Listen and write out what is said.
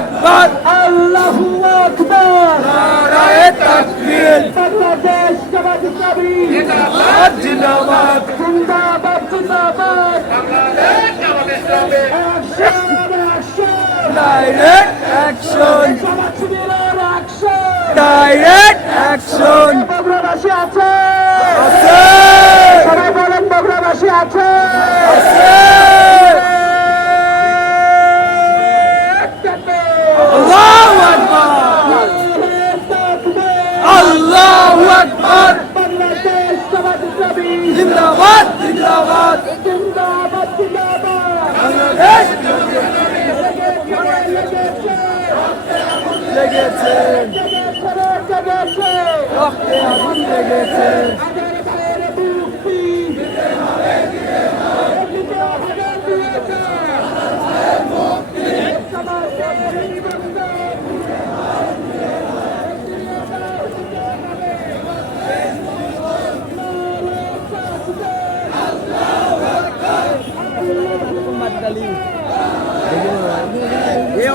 আকবার আল্লাহু আকবার নারায়ে তাকবীর বাংলাদেশ জামাত ইসলামী জিন্দাবাদ জিন্দাবাদ জিন্দাবাদ জিন্দাবাদ Bangladesh Jamaat Islami action action direct action জামাত শিবিরের অ্যাকশন ডাইরেক্ট অ্যাকশন বগুড়াবাসী আছে আছে সবাই বলেন বগুড়াবাসী আছে আছে আল্লাহু আকবার আল্লাহু আকবার বাংলাদেশ জামাত ইসলামী জিন্দাবাদ জিন্দাবাদ জিন্দাবাদ জিন্দাবাদ বাংলাদেশ লেগেছে রক্তে আগুন লেগেছে